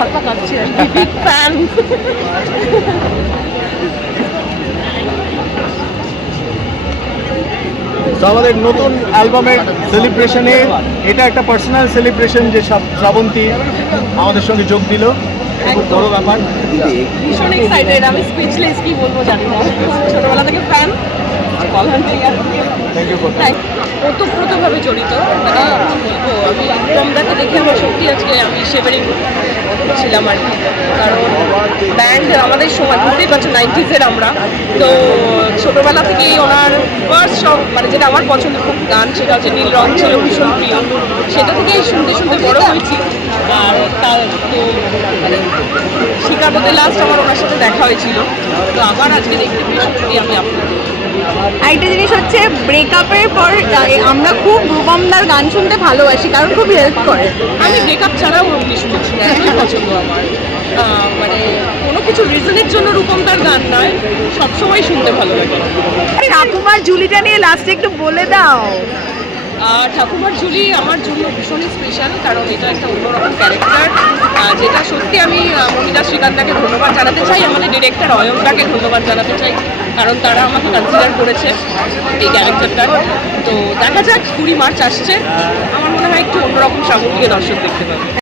হাত পা কাঁপছে আর কি, বিগ ফ্যান। তো আমাদের নতুন অ্যালবামের সেলিব্রেশনে এটা একটা পার্সোনাল সেলিব্রেশন যে শ্রাবন্তী আমাদের সঙ্গে যোগ দিল, খুব বড় ব্যাপার। ভীষণ এক্সাইটেড, আমি স্পিচলেস, কি বলবো জানি না। ছোটবেলা থেকে ফ্যান, বলার নেই আর। থ্যাংক ইউ ফর ওতপ্রোতভাবে জড়িত, মানে কি বলবো, আমি তোমরাকে দেখে আমার সত্যি আজকে আমি শেভারিং ছিলাম আর কি। কারণ ব্যান্ড আমাদের সময় বুঝতেই পারছো 90s আমরা তো, ছোটোবেলা থেকেই ওনার ফার্স্ট সব মানে যেটা আমার পছন্দের খুব গান, সেটা হচ্ছে নীল রং ছিল ভীষণ প্রিয়, সেটা থেকেই শুনতে শুনতে বড় হয়েছি। আর তার তো মানে শিকাগোতে লাস্ট আমার ওনার সাথে দেখা হয়েছিল, তো আবার আজকে দেখতে পেয়ে সত্যি আমি আপনার। আরেকটা জিনিস হচ্ছে ব্রেকআপের পর আমরা খুব রূপমদার গান শুনতে ভালোবাসি, কারণ খুব হেল্প করে। আমি ব্রেকআপ ছাড়াও রুমকি শুনেছি, এতই পছন্দ আমার। মানে কোনো কিছু রিজনের জন্য রূপমদার গান নয়, সবসময় শুনতে ভালো লাগে। ঠাকুমার ঝুলিটা নিয়ে লাস্টে একটু বলে দাও। ঠাকুমার ঝুলি আমার জন্য ভীষণই স্পেশাল, কারণ এটা একটা অন্যরকম ক্যারেক্টার, যেটা সত্যি আমি মনিতা শ্রীকান্তাকে ধন্যবাদ জানাতে চাই, আমাদের ডিরেক্টর অয়নদাকে ধন্যবাদ জানাতে চাই, কারণ তারা আমাকে কনসিডার করেছে এই ক্যারেক্টারটা। তো দেখা যাক, 20 মার্চ আসছে, আমার মনে হয় একটু অন্যরকম শ্রাবন্তীকে দর্শক দেখতে পাবে।